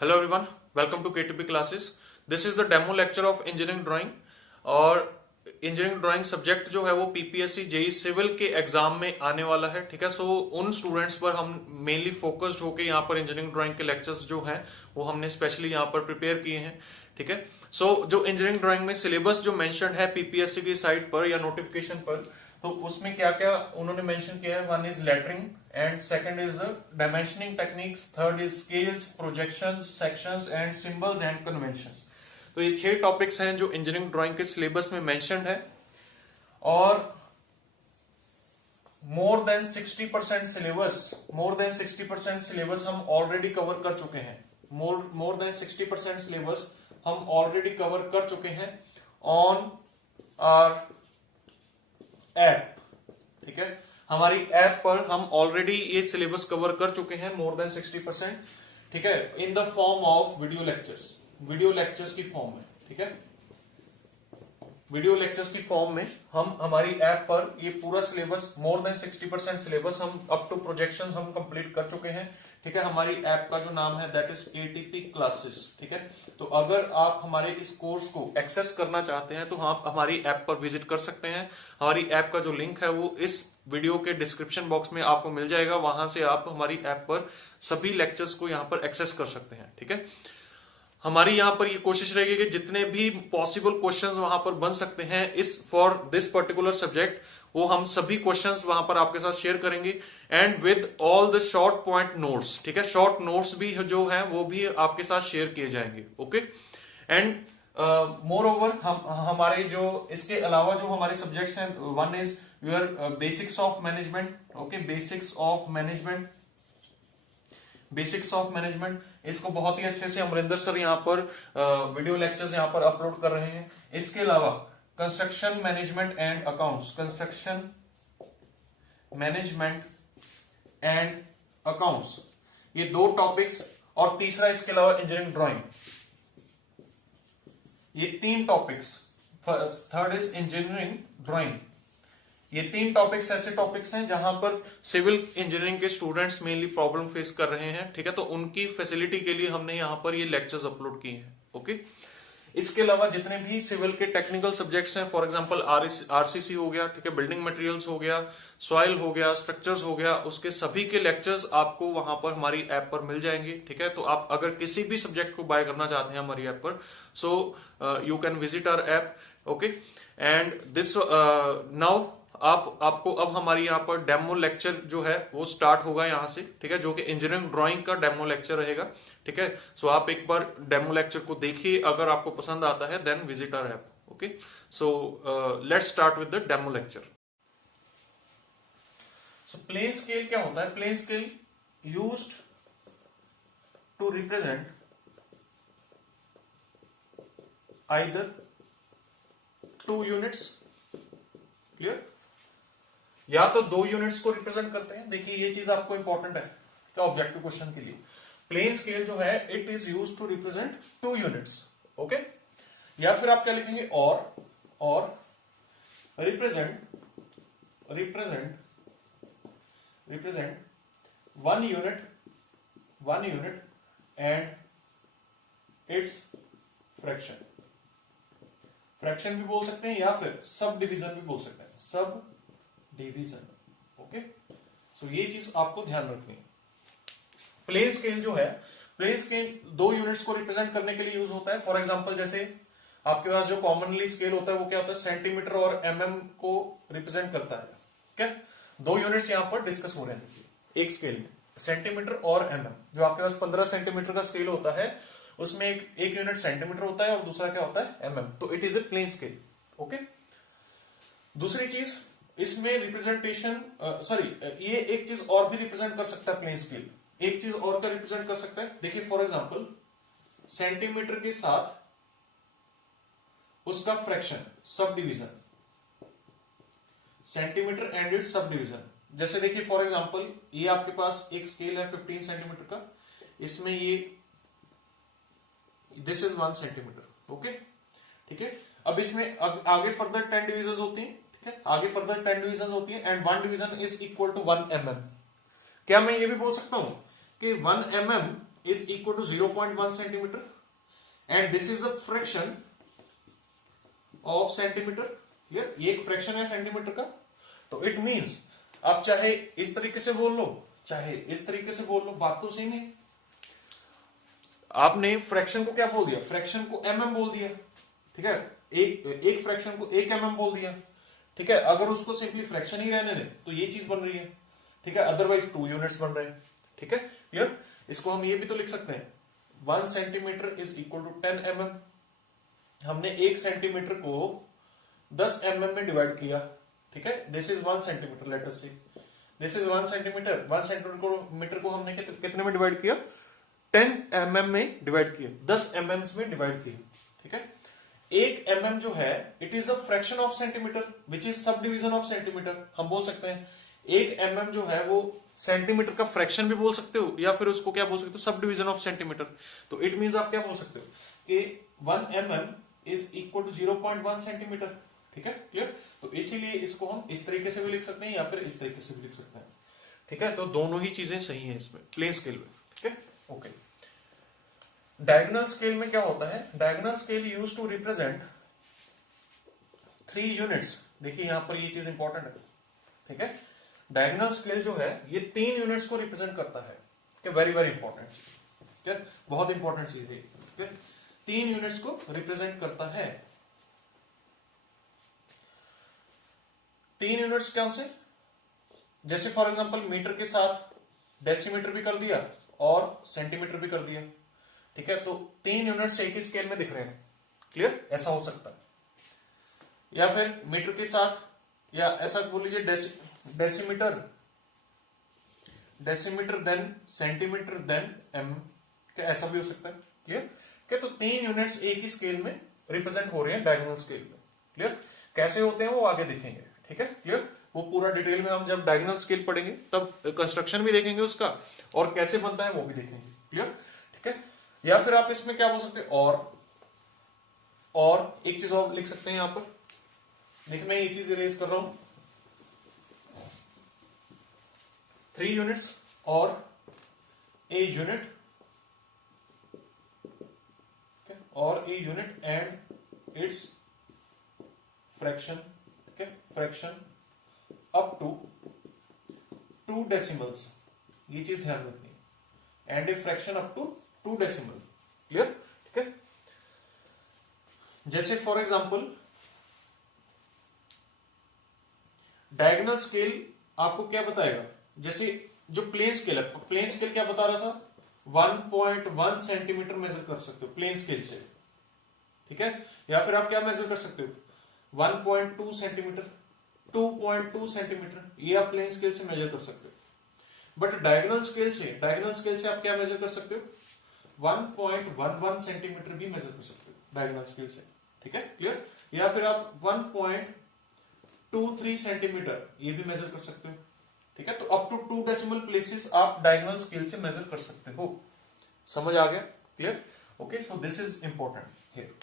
Hello everyone, welcome to KTP classes. This is the demo lecture of engineering drawing. और engineering drawing subject जो है वो PPSC JE civil के exam में आने वाला है। ठीक है, सो उन स्टूडेंट्स पर हम मेनली फोकस्ड होकर यहाँ पर इंजीनियरिंग ड्राइंग के लेक्चर्स जो हैं वो हमने स्पेशली यहाँ पर प्रिपेयर किए हैं। ठीक है, सो जो इंजीनियरिंग ड्राइंग में सिलेबस जो मेंशन है पीपीएससी की साइट पर या नोटिफिकेशन पर, तो उसमें क्या क्या उन्होंने मेंशन किया है। One is lettering and second is dimensioning techniques, third is scales, projections, sections and symbols and conventions. तो ये 6 टॉपिक्स हैं जो इंजीनियरिंग ड्राइंग के सिलेबस में मेंशन्ड है। और मोर देन 60% सिलेबस हम ऑलरेडी कवर कर चुके हैं। मोर देन 60% सिलेबस हम ऑलरेडी कवर कर चुके हैं ऑन आवर ऐप। ठीक है, हमारी ऐप पर हम ऑलरेडी ये सिलेबस कवर कर चुके हैं मोर देन 60%। ठीक है, in the form of video lectures की फॉर्म में। ठीक है, वीडियो लेक्चर्स की फॉर्म में हम हमारी ऐप पर ये पूरा सिलेबस मोर देन 60% सिलेबस हम अप टू प्रोजेक्शंस हम कंप्लीट कर चुके हैं। ठीक है, हमारी ऐप का जो नाम है दैट इज केटीपी क्लासेस। ठीक है, तो अगर आप हमारे इस कोर्स को एक्सेस करना चाहते हैं तो आप हमारी ऐप पर विजिट कर सकते हैं। हमारी ऐप का जो लिंक है वो इस वीडियो के डिस्क्रिप्शन बॉक्स में आपको मिल जाएगा। वहां से आप हमारी ऐप पर सभी लेक्चर्स को यहाँ पर एक्सेस कर सकते हैं। ठीक है, हमारी यहाँ पर ये कोशिश रहेगी कि जितने भी पॉसिबल क्वेश्चंस वहां पर बन सकते हैं इस फॉर दिस पर्टिकुलर सब्जेक्ट, वो हम सभी क्वेश्चंस वहां पर आपके साथ शेयर करेंगे and with all the short point notes. ठीक है, शॉर्ट नोट्स भी जो हैं वो भी आपके साथ शेयर किए जाएंगे। ओके, एंड मोर ओवर हमारे जो इसके अलावा जो हमारे सब्जेक्ट्स हैं, one is your basics of management. Okay, basics of management इसको बहुत ही अच्छे से अमरिंदर सर यहाँ पर वीडियो लेक्चर्स यहाँ पर अपलोड कर रहे हैं। इसके अलावा कंस्ट्रक्शन मैनेजमेंट एंड अकाउंट्स, ये 2 टॉपिक्स, और तीसरा इसके अलावा इंजीनियरिंग ड्राइंग, ये 3 topics. Third is engineering drawing. ये 3 टॉपिक्स ऐसे टॉपिक्स हैं जहां पर सिविल इंजीनियरिंग के स्टूडेंट्स मेनली प्रॉब्लम फेस कर रहे हैं। ठीक है, तो उनकी फैसिलिटी के लिए हमने यहां पर ये लेक्चर्स अपलोड किए हैं। ओके, इसके अलावा जितने भी सिविल के टेक्निकल सब्जेक्ट्स हैं, फॉर एग्जांपल आरसीसी हो गया, ठीक है, बिल्डिंग मटेरियल्स हो गया, सॉइल हो गया, स्ट्रक्चर्स हो गया, उसके सभी के लेक्चर्स आपको वहां पर हमारी ऐप पर मिल जाएंगे। ठीक है, तो आप अगर किसी भी सब्जेक्ट को बाय करना चाहते हैं हमारी ऐप पर, so you can visit our app. Okay, and this now आपको अब हमारी यहाँ पर डेमो लेक्चर जो है वो स्टार्ट होगा यहाँ से। ठीक है, जो कि इंजीनियरिंग ड्राइंग का डेमो लेक्चर रहेगा। ठीक है, सो आप एक बार डेमो लेक्चर को देखिए, अगर आपको पसंद आता है then visit our app. Okay, so let's start with the demo lecture. So plain scale क्या होता है? Plain scale used to represent either 2 units, clear, या तो 2 यूनिट्स को रिप्रेजेंट करते हैं। देखिए ये चीज आपको इंपॉर्टेंट है क्या ऑब्जेक्टिव क्वेश्चन के लिए। प्लेन स्केल जो है it is used to represent 2 units. Okay, या फिर आप क्या लिखेंगे, or represent 1 unit and its fraction भी बोल सकते हैं या फिर सब डिवीजन भी बोल सकते हैं, सब डिवीजन। ओके, सो ये चीज आपको ध्यान रखनी है। प्लेन स्केल जो है, प्लेन स्केल 2 यूनिट्स को रिप्रेजेंट करने के लिए यूज होता है। फॉर एग्जांपल जैसे आपके पास जो कॉमनली स्केल होता है वो क्या होता है, सेंटीमीटर और एमएम को रिप्रेजेंट करता है। क्या 2 यूनिट्स यहां पर डिस्कस हो रहे हैं एक स्केल में, सेंटीमीटर और एमएम। जो आपके पास 15 सेंटीमीटर का स्केल होता है उसमें एक यूनिट सेंटीमीटर होता है और दूसरा क्या होता है, एमएम। तो it is a plain scale. Okay, दूसरी चीज इसमें रिप्रेजेंटेशन, ये एक चीज और भी रिप्रेजेंट कर सकता है प्लेन स्केल। एक चीज और क्या रिप्रेजेंट कर सकता है, देखिए फॉर एग्जांपल सेंटीमीटर के साथ उसका fraction, sub division, centimetre and it's sub division. जैसे देखिए फॉर एग्जांपल ये आपके पास एक स्केल है 15 सेंटीमीटर का, इसमें ये दिस इज 1 सेंटीमीटर। ओके, ठीक है, अब इसमें आगे फर्दर 10 डिविजन होती हैं। ठीक है, आगे फर्दर 10 डिविजन होती है and 1 division is equal to 1 mm। क्या मैं ये भी बोल सकता हूं कि 1 mm is equal to 0.1 centimeter and this is the fraction of centimeter. Clear, ये एक फ्रैक्शन है सेंटीमीटर का. तो इट मींस आप चाहे इस तरीके से बोल लो चाहे इस तरीके से बोल लो, बात तो सेम है. आपने फ्रैक्शन को क्या बोल दिया, फ्रैक्शन को mm बोल दिया. ठीक है, एक फ्रैक्शन को 1 mm बोल दिया. ठीक है, अगर उसको सिंपली फ्रैक्शन ही रहने दें तो ये चीज बन रही है. ठीक है, अदरवाइज 2 यूनिट्स बन रहे हैं. ठीक है, क्लियर. इसको हम ये भी तो लिख सकते हैं 1 centimetre is equal to 10 mm. हमने 1 सेंटीमीटर को 10 mm में डिवाइड किया. ठीक है, this is 1 centimetre, let us से दिस इज 1 सेंटीमीटर. 1 सेंटीमीटर को हमने कितने में डिवाइड किया, 10 mm में डिवाइड किया, 10 mm में डिवाइड किया. ठीक है, 1 mm जो है it is a fraction of centimetre which is सब डिवीजन ऑफ सेंटीमीटर. हम बोल सकते हैं 1 mm जो है वो सेंटीमीटर का फ्रैक्शन भी बोल सकते हो या फिर उसको क्या बोल सकते हो, सब डिवीजन ऑफ सेंटीमीटर. तो इट मींस आप क्या बोल सकते हो कि 1 mm is equal to 0.1 centimetre. ठीक है, क्लियर. तो इसीलिए इसको हम इस तरीके से भी लिख सकते हैं या फिर इस तरीके से भी लिख सकते हैं. ठीक है, तो दोनों ही चीजें सही हैं इसमें प्लेन स्केल में. ठीक है, ओके. डायगोनल स्केल में क्या होता है, diagonal scale use to represent 3 units. देखिए यहां पर ये चीज इंपॉर्टेंट है. ठीक है, डायगोनल स्केल जो है ये 3 यूनिट्स को रिप्रेजेंट करता है. Very very important. ठीक है, बहुत इंपॉर्टेंट चीज है. ठीक है, 3 यूनिट्स को रिप्रेजेंट करता है. 3 यूनिट्स कौन से, जैसे फॉर एग्जांपल मीटर के साथ डेसीमीटर भी कर दिया और सेंटीमीटर भी कर दिया. ठीक है, तो 3 यूनिट्स एक ही स्केल में दिख रहे हैं. क्लियर, ऐसा हो सकता है. या फिर मीटर के साथ, या ऐसा बोल लीजिए decimetre then centimetre then m, क्या ऐसा भी हो सकता है. क्लियर, क्या तो 3 यूनिट्स एक ही स्केल में रिप्रेजेंट हो रहे हैं डायगोनल स्केल में. क्लियर, कैसे होते हैं वो आगे देखेंगे. ठीक है, क्लियर. वो पूरा डिटेल में हम जब डायगोनल स्केल पढ़ेंगे तब कंस्ट्रक्शन भी देखेंगे उसका और कैसे बनता है वो भी देखेंगे. क्लियर, ठीक है. या फिर आप इसमें क्या बोल सकते हैं, और एक चीज और लिख सकते हैं यहां पर. देखिए मैं ये चीज इरेज कर रहा हूं, 3 यूनिट्स और a unit and its fraction. ठीक है, फ्रैक्शन अप टू 2 डेसिमल्स. ये चीज ध्यान रखनी है. And a fraction up to 2 decimal. Clear, ठीक है. जैसे फॉर एग्जांपल डायगोनल स्केल आपको क्या बताएगा, जैसे जो प्लेन स्केल है, प्लेन स्केल क्या बता रहा था, 1.1 सेंटीमीटर मेजर कर सकते हो प्लेन स्केल से. ठीक है, या फिर आप क्या मेजर कर सकते हो, 1.2 सेंटीमीटर, 2.2 सेंटीमीटर, ये आप प्लेन स्केल से मेजर कर सकते हो. बट डायगोनल स्केल से आप क्या मेजर कर सकते हो, 1.11 सेंटीमीटर भी मेजर कर सकते हो डायगोनल स्केल से. ठीक है, क्लियर. या फिर आप 1.23 सेंटीमीटर ये भी मेजर कर सकते हो. ठीक है, तो अप टू 2 डेसिमल प्लेसेस आप डायगोनल स्केल से मेजर कर सकते हो. समझ आ गया, clear. Okay, so this is important here.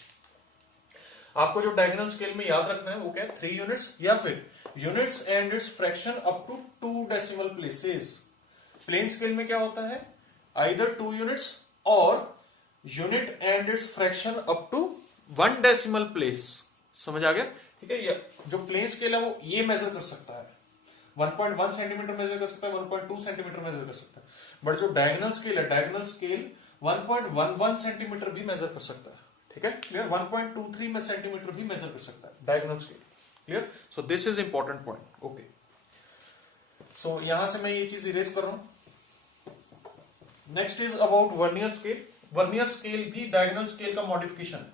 आपको जो डायगोनल स्केल में याद रखना है वो क्या है, 3 यूनिट्स या फिर units and its fraction up to 2 decimal places. Plain scale में क्या होता है, either 2 units or unit and its fraction up to 1 decimal place. समझ आ गया. ठीक है, जो प्लेन स्केल है वो ये मेजर कर सकता है, 1.1 सेंटीमीटर मेजर कर सकता है, 1.2 सेंटीमीटर मेजर कर सकता है. बट जो डायगोनल स्केल है, डायगोनल स्केल 1.11 सेंटीमीटर भी मेजर कर सकता है. ठीक है, क्लियर. 1.23 सेंटीमीटर भी मेजर कर सकता है diagonal scale. Clear. So this is important point. Okay, so यहां से मैं ये चीज इरेज कर रहा हूं. Next is about vernier scale. Vernier scale भी डायगोनल स्केल का modification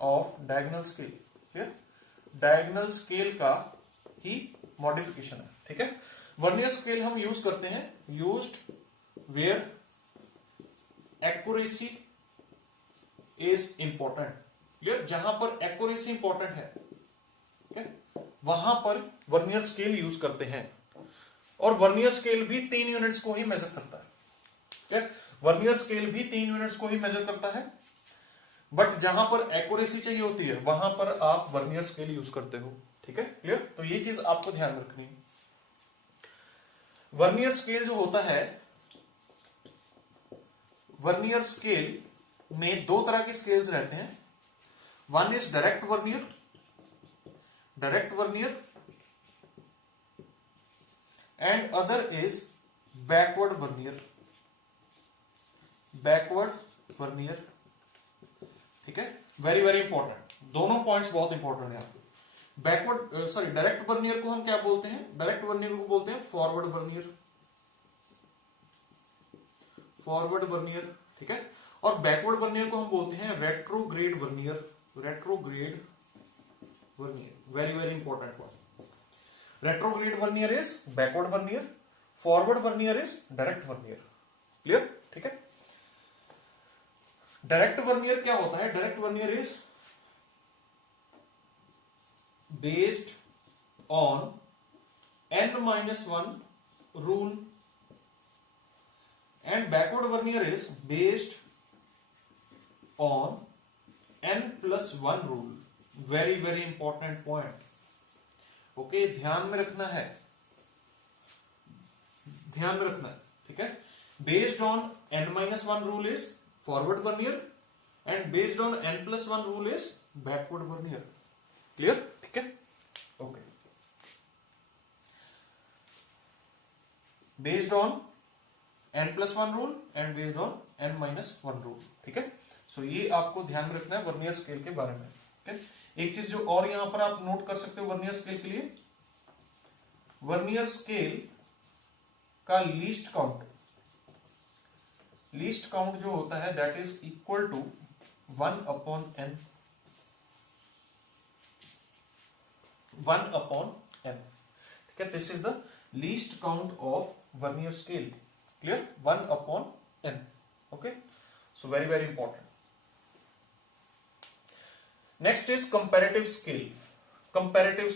of diagonal scale. Clear, diagonal scale का ही मॉडिफिकेशन है. ठीक है, वर्नियर स्केल हम यूज करते हैं used where accuracy is important. Clear, जहां पर एक्यूरेसी इंपॉर्टेंट है, okay? वहां पर वर्नियर स्केल यूज करते हैं. और वर्नियर स्केल भी 3 यूनिट्स को ही मेजर करता है. okay? वर्नियर स्केल भी 3 यूनिट्स को ही मेजर करता है. बट जहां पर एक्यूरेसी चाहिए होती है वहां पर आप वर्नियर स्केल यूज करते हो. ठीक है, क्लियर. तो ये चीज आपको ध्यान रखनी है. वर्नियर स्केल जो होता है, वर्नियर स्केल में दो तरह के स्केल्स रहते हैं। One is direct vernier, and other is backward vernier, ठीक है। वेरी वेरी इंपॉर्टेंट, दोनों पॉइंट्स बहुत इंपॉर्टेंट है यहाँ पे। डायरेक्ट वर्नियर को हम क्या बोलते हैं? डायरेक्ट वर्नियर को बोलते हैं फॉरवर्ड वर्नियर, ठीक है। और बैकवर्ड वर्नियर को हम बोलते हैं retrograde vernier, very very important point. Retrograde vernier is backward vernier, forward vernier is direct vernier. Clear, ठीक है। डायरेक्ट वर्नियर क्या होता है? Direct vernier is based on n-1 rule and backward vernier is based on n+1 rule. Very very important point. Okay, ध्यान में रखना है, ठीक है। Based on n-1 rule is forward vernier and based on n+1 rule is backward vernier. Clear, ठीक है। Okay, based on n+1 rule and based on n-1 rule, ठीक है। सो ये आपको ध्यान में रखना है वर्नियर स्केल के बारे में, ठीक है। एक चीज जो और यहां पर आप नोट कर सकते हो वर्नियर स्केल के लिए, वर्नियर स्केल का लीस्ट काउंट जो होता है that is equal to 1/n, 1/n, ठीक है। This is the least count of vernier scale. Clear, 1/n। Okay, so very very important. Next is comparative scale. Comparative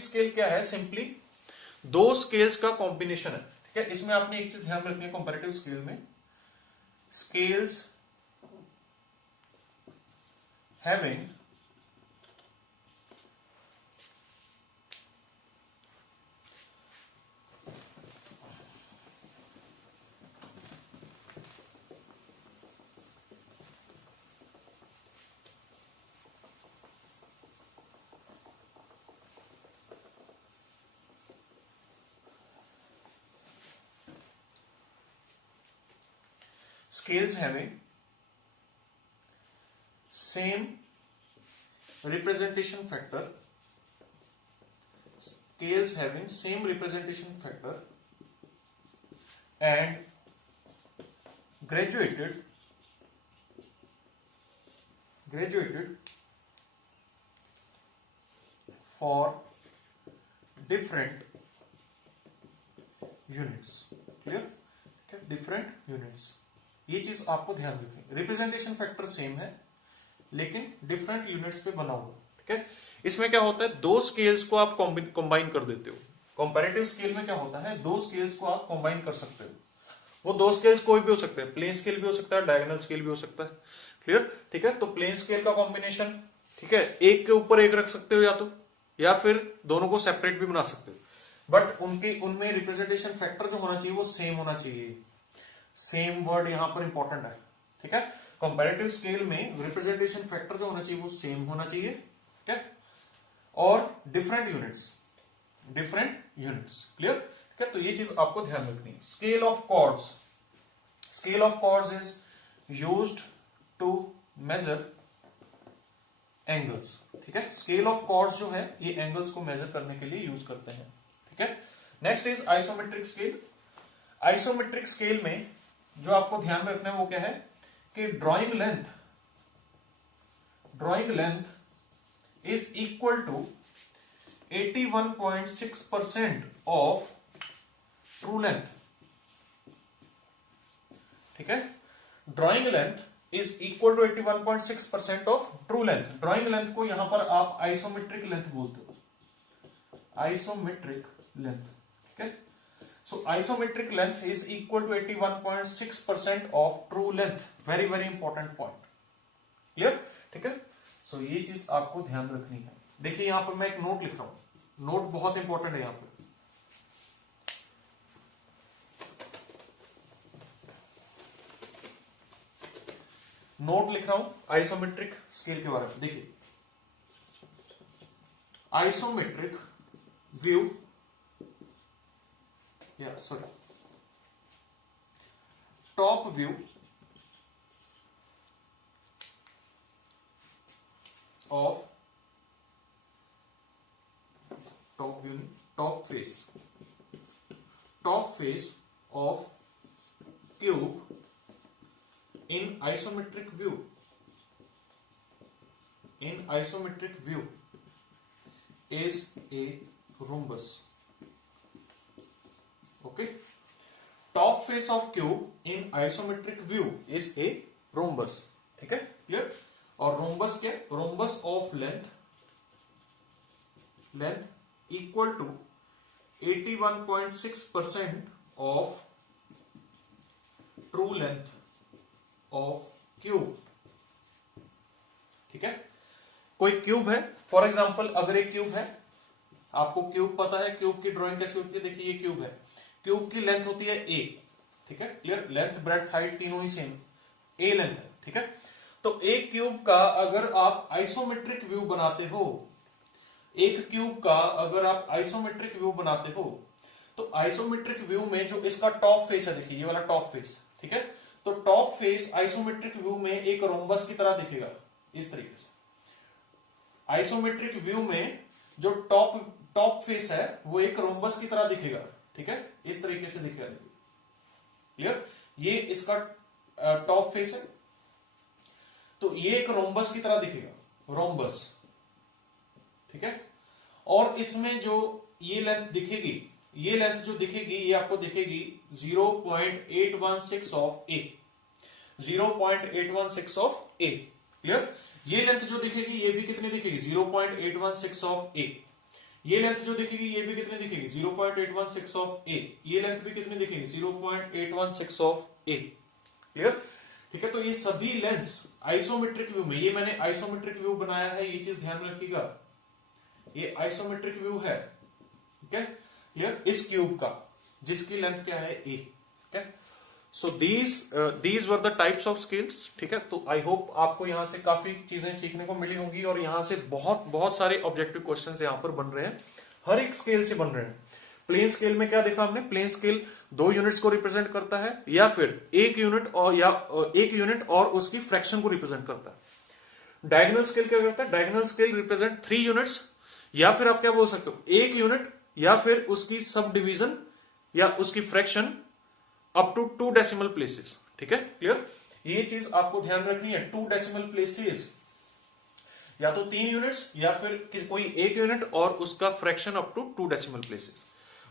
scale क्या है? Simply दो scales का combination है, ठीक है। इसमें आपने एक चीज ध्यान रखनी है, कंपैरेटिव स्केल में scales having scales having same representation factor, and graduated for different units। Clear, different units, ये चीज आपको ध्यान रखनी। रिप्रेजेंटेशन फैक्टर सेम है लेकिन डिफरेंट यूनिट्स पे बना हुआ, ठीक है। इसमें क्या होता है, दो स्केल्स को आप कंबाइन कर देते हो। कंपैरेटिव स्केल में क्या होता है, दो स्केल्स को आप कंबाइन कर सकते हो। वो दो स्केल्स कोई भी हो सकते हैं, प्लेन स्केल भी हो सकता है, डायगोनल स्केल भी हो सकता है। क्लियर, ठीक है। तो प्लेन स्केल का कॉम्बिनेशन, ठीक है, एक के ऊपर एक रख सकते हो या फिर दोनों को सेपरेट भी बना सकते हो, बट उनमें रिप्रेजेंटेशन फैक्टर जो होना चाहिए वो सेम होना चाहिए। सेम वर्ड यहां पर इंपॉर्टेंट है, ठीक है। कंपैरेटिव स्केल में रिप्रेजेंटेशन फैक्टर जो होना चाहिए वो सेम होना चाहिए, ठीक है। और डिफरेंट यूनिट्स, क्लियर, ठीक है। तो ये चीज आपको ध्यान रखनी है। Scale of chords is used to measure angles, ठीक है। स्केल ऑफ कॉर्ड्स जो है ये एंगल्स को मेजर करने के लिए यूज करते हैं, ठीक है। Next is isometric scale. Isometric scale में जो आपको ध्यान में रखना है वो क्या है कि drawing length is equal to 81.6% of true length, ठीक है। Drawing length is equal to 81.6% of true length. Drawing length को यहां पर आप आइसोमेट्रिक लेंथ बोलते हो, आइसोमेट्रिक लेंथ, ठीक है। So isometric length is equal to 81.6% of true length. Very very important point, clear, ठीक है। सो ये चीज आपको ध्यान रखनी है। देखिए यहां पर मैं एक नोट लिख रहा हूं, नोट बहुत इंपॉर्टेंट है यहां पर। नोट लिख रहा हूं आइसोमेट्रिक स्केल के बारे में। देखिए आइसोमेट्रिक व्यू या sorry top view of top face of cube in isometric view is a rhombus. Okay, top face of cube in isometric view is a rhombus. ठीक है, क्लियर। और rhombus क्या, rhombus of length equal to 81.6% of true length of cube. ठीक है, कोई cube है, for example अगर एक क्यूब है, आपको क्यूब पता है, क्यूब की ड्राइंग कैसे होती है। देखिए ये क्यूब है, क्यूब की लेंथ होती है ए। ठीक है, क्लियर, लेंथ ब्रेड्थ हाइट तीनों ही सेम ए लेंथ है। ठीक है, तो एक क्यूब का अगर आप आइसोमेट्रिक व्यू बनाते हो, एक क्यूब का अगर आप आइसोमेट्रिक व्यू बनाते हो, तो आइसोमेट्रिक व्यू में जो इसका टॉप फेस है, देखिए ये वाला टॉप फेस, ठीक है, तो टॉप फेस आइसोमेट्रिक व्यू में एक रोम्बस की तरह दिखेगा इस तरीके से। आइसोमेट्रिक व्यू में जो टॉप फेस है वो एक रोम्बस की तरह दिखेगा। ठीक है, इस तरीके से दिखेगा, क्लियर। ये इसका टॉप फेस है, तो ये एक रोम्बस की तरह दिखेगा, रोम्बस। ठीक है, और इसमें जो ये लेंथ दिखेगी, ये लेंथ जो दिखेगी ये आपको दिखेगी 0.816 of A, 0.816 of A, clear. ये लेंथ जो दिखेगी ये भी कितनी दिखेगी, 0.816 ऑफ ए। ये लेंथ जो दिखेगी ये भी कितनी दिखेगी, 0.816 ऑफ ए। ये लेंथ भी कितनी दिखेगी, 0.816 ऑफ ए, क्लियर। ठीक है, तो ये सभी लेंथ्स आइसोमेट्रिक व्यू में, ये मैंने आइसोमेट्रिक व्यू बनाया है, ये चीज ध्यान रखिएगा, ये आइसोमेट्रिक व्यू है। ठीक है, क्लियर, इस क्यूब का जिसकी लेंथ क्या है ए। ठीक है, so these were the types of scales. ठीक है, तो आई होप आपको यहां से काफी चीजें सीखने को मिली होंगी, और यहां से बहुत सारे ऑब्जेक्टिव क्वेश्चंस यहां पर बन रहे हैं, हर एक स्केल से बन रहे हैं। प्लेन स्केल में क्या देखा हमने, प्लेन स्केल 2 यूनिट्स को रिप्रेजेंट करता है, या फिर एक यूनिट और उसकी फ्रैक्शन को रिप्रेजेंट करता है। डायगोनल स्केल क्या करता है, डायगोनल स्केल रिप्रेजेंट 3 यूनिट्स, या फिर आप क्या बोल सकते हो, एक यूनिट या फिर उसकी सब डिवीजन या उसकी fraction up to 2 decimal places. ठीक है, क्लियर, ये चीज आपको ध्यान रखनी है। 2 डेसिमल प्लेसेस, या तो 3 यूनिट्स या फिर कोई एक यूनिट और उसका fraction up to 2 decimal places.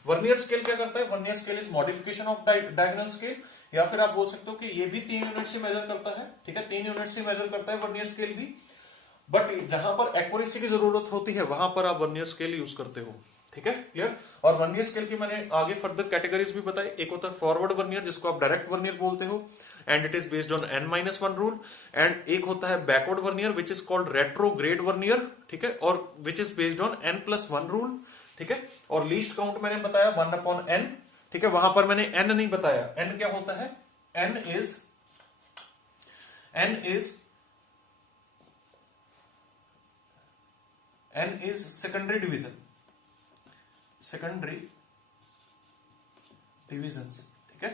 Vernier scale क्या करता है, vernier scale is modification of diagonal scale, या फिर आप बोल सकते हो कि ये भी 3 यूनिट से मेजर करता है। ठीक है, 3 यूनिट से मेजर करता है वर्नियर स्केल भी, बट जहां पर एक्यूरेसी की जरूरत होती है वहां पर आप वर्नियर स्केल यूज करते हो। ठीक है, क्लियर। और वर्नियर स्केल की मैंने आगे फर्दर कैटेगरीज भी बताई। एक होता है फॉरवर्ड वर्नियर, जिसको आप डायरेक्ट वर्नियर बोलते हो, and it is based on n-1 rule. And एक होता है backward vernier which is called retrograde vernier. ठीक है, और which is based on n+1 rule. ठीक है, और लीस्ट काउंट मैंने बताया 1/n। ठीक है, वहां पर मैंने n नहीं बताया। n क्या होता है, n इज सेकेंडरी डिवीजन, ठीक है,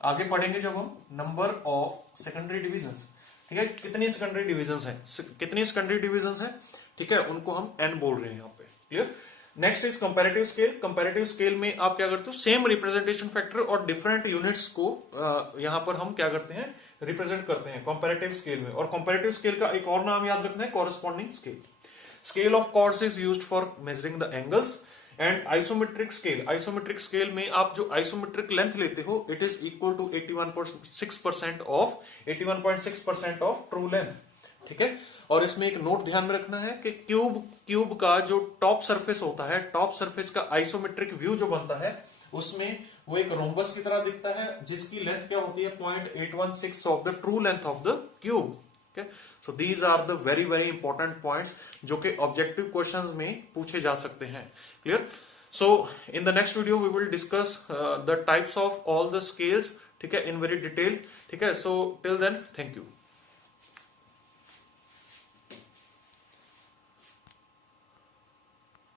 आगे पढ़ेंगे जब हम नंबर ऑफ सेकेंडरी डिविजन्स। ठीक है, कितनी सेकेंडरी डिविजन्स हैं, ठीक है, उनको हम n बोल रहे हैं यहाँ पे, clear. Next is comparative scale. Comparative scale में आप क्या करते हो, सेम रिप्रेजेंटेशन फैक्टर और डिफरेंट यूनिट्स को यहां पर हम क्या करते हैं, रिप्रेजेंट करते हैं कंपैरेटिव स्केल में। और कंपैरेटिव स्केल का एक और नाम याद रखना है, corresponding scale. Scale of chords is used for measuring the angles. And isometric scale में आप जो आइसोमेट्रिक लेंथ लेते हो, it is equal to 81.6% of true length. ठीक है, और इसमें एक नोट ध्यान में रखना है कि क्यूब का जो टॉप सरफेस होता है, टॉप सरफेस का आइसोमेट्रिक व्यू जो बनता है, उसमें वो एक रोम्बस की तरह दिखता है, जिसकी लेंथ क्या होती है, 0.816 of the true length of the cube. So these are the very important points जो कि ऑब्जेक्टिव क्वेश्चंस में पूछे जा सकते हैं, clear. So in the next video we will discuss the types of all the scales, ठीक है, in very detail। ठीक है, so till then thank you।